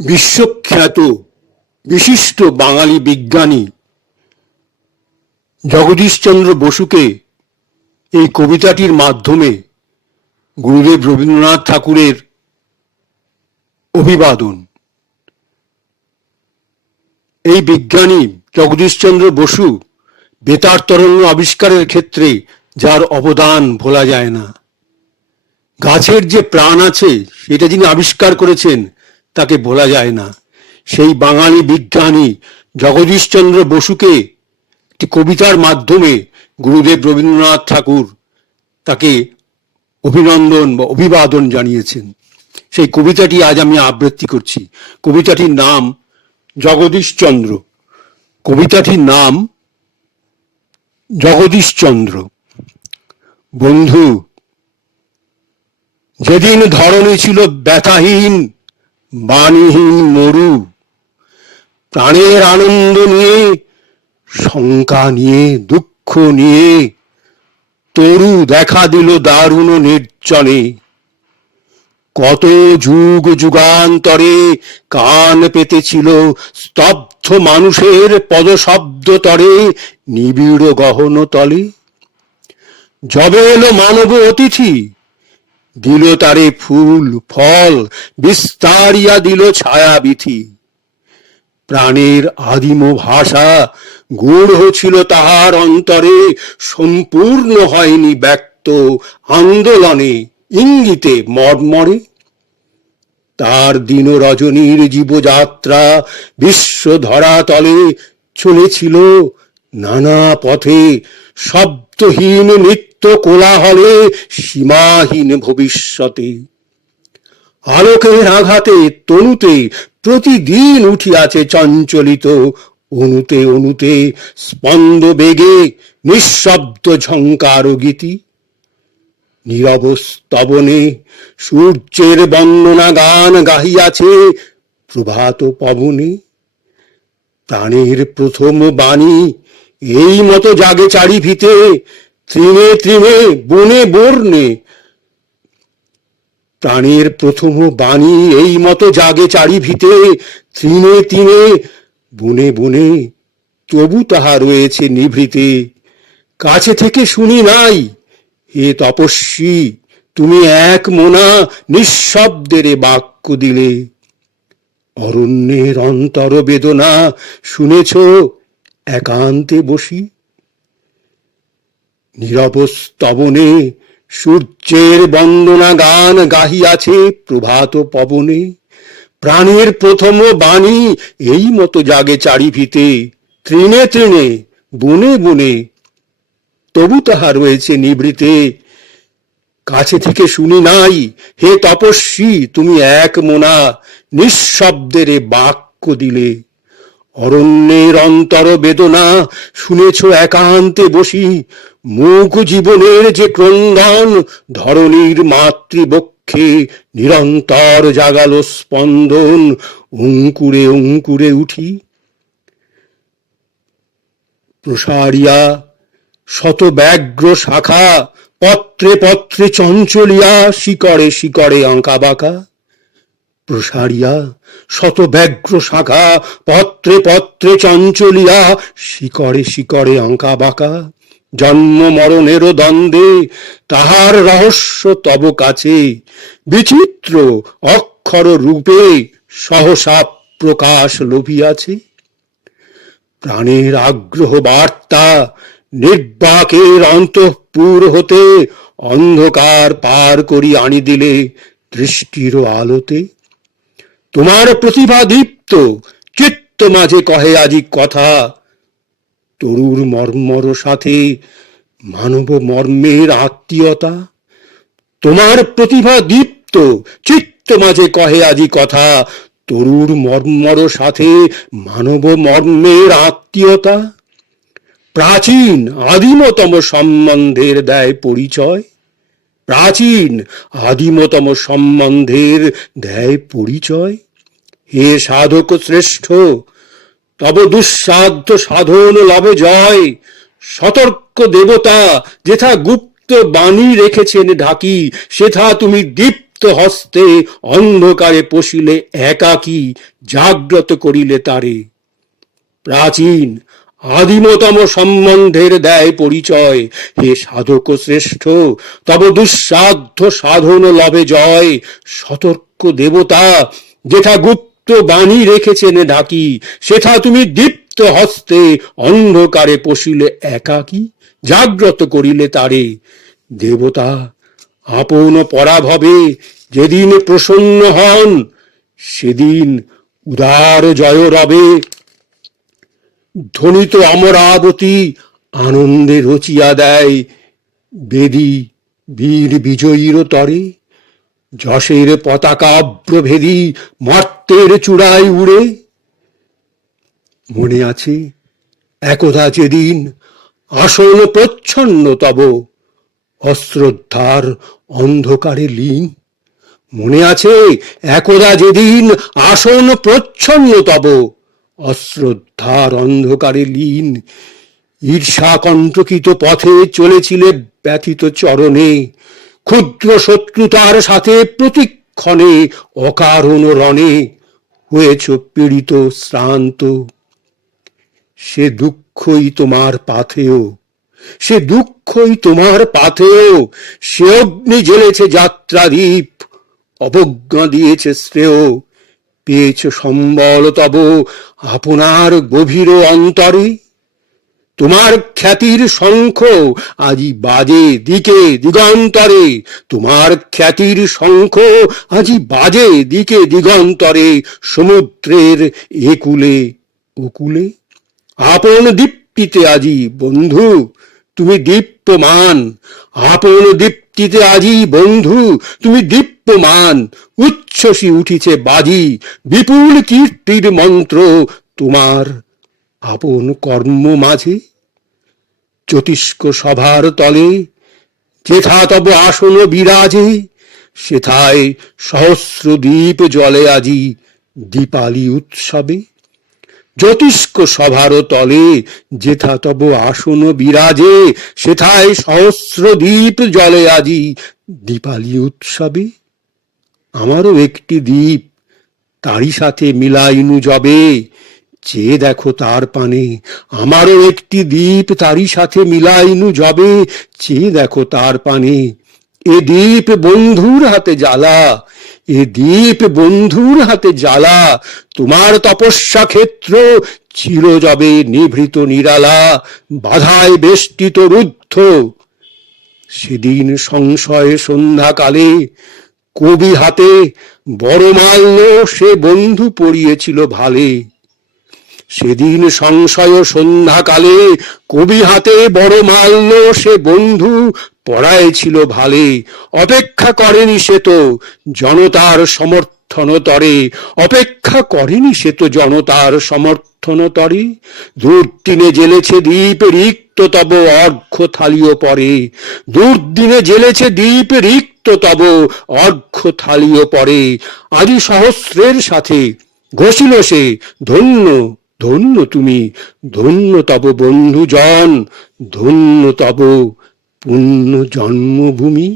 বিশ্বখ্যাত বিশিষ্ট বাঙালি বিজ্ঞানী জগদীশচন্দ্র বসুকে এই কবিতাটির মাধ্যমে গুরুদেব রবীন্দ্রনাথ ঠাকুরের অভিবাদন। এই বিজ্ঞানী জগদীশচন্দ্র বসু বেতার তরঙ্গ আবিষ্কারের ক্ষেত্রে যার অবদান ভোলা যায় না। গাছের যে প্রাণ আছে সেটা যিনি আবিষ্কার করেছেন তাকে ভোলা যায় না। সেই বাঙালি বিজ্ঞানী জগদীশচন্দ্র বসুকে একটি কবিতার মাধ্যমে গুরুদেব রবীন্দ্রনাথ ঠাকুর তাকে অভিনন্দন বা অভিবাদন জানিয়েছেন। সেই কবিতাটি আজ আমি আবৃত্তি করছি। কবিতাটির নাম জগদীশচন্দ্র। কবিতাটির নাম জগদীশচন্দ্র। বন্ধু, যেদিন ধরণী ছিল ব্যথাহীন বাণীহীন মরু, প্রাণের আনন্দ নিয়ে শঙ্কা নিয়ে দুঃখ নিয়ে তরু দেখা দিল দারুণ নির্জনে। কত যুগ যুগান্তরে কান পেতেছিল স্তব্ধ মানুষের পদশব্দ তরে নিবিড় গহন তলে। যবে এলো মানব অতিথি, দিল তারে ফুল ফল বিস্তারিয়া দিল ছায়া বিথি। প্রাণের আদিম ভাষা গূঢ় ছিল তাহার অন্তরে, সম্পূর্ণ হয়নি ব্যক্ত আন্দোলনে ইঙ্গিতে মর্মরে। তার দিন রজনীর জীবযাত্রা বিশ্ব ধরাতলে চলেছিল নানা পথে, শব্দহীন নিত্য কোলাহলে সীমাহীন ভবিষ্যতে। আলোকের আঘাতে তনুতে প্রতিদিন উঠিয়াছে চঞ্চলিত অনুতে অনুতে স্পন্দ বেগে নিঃশব্দ ঝঙ্কার গীতি। নীরব স্তবনে সূর্যের বন্দনা গান গাহিয়াছে প্রভাত পবনে। প্রাণের প্রথম বাণী এই মতো জাগে চারিভিতে, তৃণে তৃণে বনে বর্ণে। প্রাণের প্রথম বাণী এই মতো জাগে চারিভিতে, তৃণে তৃণে বনে বনে, তবু তাহা রয়েছে নিভৃতে। কাছে থেকে শুনি নাই, হে তপস্বী তুমি এক মোনা নিঃশব্দের বাক্য দিলে। অরণ্যের অন্তর বেদনা শুনেছ একান্তে বসি। নীরব স্তবনে সূর্যের বন্দনা গান গাহিয়াছে প্রভাত পবনে। প্রাণের প্রথম বাণী এই মতো জাগে চারিভিতে, তৃণে তৃণে বনে বনে, তবু তাহা রয়েছে নিভৃতে। কাছে থেকে শুনি নাই, হে তপস্বী তুমি এক মোনা নিঃশব্দের বাক্য দিলে। অরণ্যের অন্তর বেদনা শুনেছ একান্তে বসি। মুখ জীবনের যে ক্রন্দন ধরণীর মাতৃবক্ষে নিরন্তর জাগালো স্পন্দন, অঙ্কুরে অঙ্কুরে উঠি। প্রসারিয়া শত ব্যাঘ্র শাখা পত্রে পত্রে চঞ্চলিয়া শিকড়ে শিকড়ে আঁকা বাঁকা। প্রসারিয়া শত ব্যাঘ্র শাখা পত্রে পত্রে চঞ্চলিয়া শিকড়ে শিকড়ে আঁকা বাঁকা। জন্ম মরণেরও দ্বন্দ্বে তাহার রহস্য তব কাছে, বিচিত্র অক্ষর রূপে সহসা প্রকাশ লোভিয়াছে। প্রাণের আগ্রহ বার্তা নির্বাকের অন্তঃপুর হতে অন্ধকার পার করি আনি দিলে দৃষ্টির আলোতে। তোমার প্রতিভা দীপ্ত চিত্ত মাঝে কহে আজি কথা, তরুর মর্মর সাথে মানব মর্মের আত্মীয়তা। তোমার প্রতিভা দীপ্ত চিত্ত মাঝে কহে আজি কথা, তরুর মর্মর সাথে মানব মর্মের আত্মীয়তা। প্রাচীন আদিমতম সম্বন্ধের দেয় পরিচয়, প্রাচীন আদিমতম সম্বন্ধের দেয় পরিচয়। হে সাধক শ্রেষ্ঠ তব দুঃসাধ্য সাধন লাভে জয়। সতর্ক দেবতা যেথা গুপ্ত বাণী রেখেছেন ঢাকি, সেথা তুমি দীপ্ত দীপ্ত হস্তে অন্ধকারে পশিলে একাকী জাগ্রত করিলে তারে। প্রাচীন আদিমতম সম্বন্ধের দেয় পরিচয়, হে সাধক শ্রেষ্ঠ তব দুঃসাধ্য সাধন লবে জয়। সতর্ক দেবতা যেথা গুপ্ত বাণী রেখেছেন ঢাকি, সেথা তুমি দীপ্ত হস্তে অন্ধকারে পশিলে একাকী জাগ্রত করিলে তারে। দেবতা আপন পরাভবে যেদিন প্রসন্ন হন, সেদিন উদার জয় রবে। ধ্বনিত অমরাবতী আনন্দে রচিয়া দেয়, বেদী বীর বিজয়ীর তরে। যশের পতাকাব্রভেদী মর্তের চূড়ায় উড়ে। মনে আছে একদা যেদিন আসন প্রচ্ছন্ন তব অশ্রদ্ধার অন্ধকারে লীন। মনে আছে একদা যেদিন আসন প্রচ্ছন্ন তব অশ্রদ্ধার অন্ধকারে লীন। ঈর্ষা কণ্টকিত পথে চলেছিলে ব্যথিত চরণে, ক্ষুদ্র শত্রুতার সাথে প্রতিক্ষণে অকারণ রণে হয়েছ পীড়িত শ্রান্ত। সে দুঃখই তোমার পাথেয়, সে দুঃখই তোমার পাথেয়। সে অগ্নি জ্বেলেছে যাত্রাদীপ, অবজ্ঞা দিয়েছে শ্রেয়। পেয়েছ সম্বল তব আপনার গভীর অন্তরে। তোমার খ্যাতির শঙ্খ আজি বাজে দিকে দিগন্তরে। তোমার খ্যাতির শঙ্খ আজি বাজে দিকে দিগন্তরে। সমুদ্রের একুলে ওকুলে আপন দীপ্তিতে আজি বন্ধু তুমি দীপ্যমান। আপন দীপ্তিতে আজি বন্ধু তুমি দীপ্যমান। উচ্ছ্বসী উঠিছে বাজি বিপুল কীর্তির মন্ত্র তোমার আপন কর্ম মাঝে। জ্যোতিষ্ক সভার তলে যেথা তব আসন বিরাজে, সেথায় সহস্র দ্বীপ জ্বলে আজি দীপালি উৎসবে। জ্যোতিষ্ক সভার তলে যেথা তব আসন বিরাজে, সেথায় সহস্র দ্বীপ জ্বলে আজি দীপালি উৎসবে। আমারও একটি দ্বীপ তারই সাথে মিলাইনু যবে, চেয়ে দেখো তার পানে। আমারও একটি দ্বীপ তারই সাথে মিলাইনু যবে, চেয়ে দেখো তার পানে। এ দ্বীপ বন্ধুর হাতে জ্বালা, এ দ্বীপ বন্ধুর হাতে জ্বালা। তোমার তপস্যা ক্ষেত্র ছিল যবে নিভৃত নিরালা, বাধায় বেষ্টিত রুদ্ধ। সেদিন সংশয় সন্ধ্যাকালে কবি হাতে বড় মাল্য সে বন্ধু পড়িয়েছিল ভালে। সেদিন সংশয় সন্ধ্যাকালে কবি হাতে বড় মাল্য সে বন্ধু পড়াইছিল ভালে। অপেক্ষা করেনি সে তো জনতার সমর্থন তরে, অপেক্ষা করেনি সে তো জনতার সমর্থন তরে। দুর্দিনে জ্বেলেছে দ্বীপ রিক্ত তব অর্ঘ্য থালিও পরে। দুর্দিনে জ্বেলেছে দ্বীপ রিক্ত তব অর্ঘ্য থালিও পরে। আজি সহস্রের সাথে ঘষিল সে ধন্য ধন্য তুমি, ধন্য তব বন্ধুজন, ধন্য তব পুণ্য জন্মভূমি।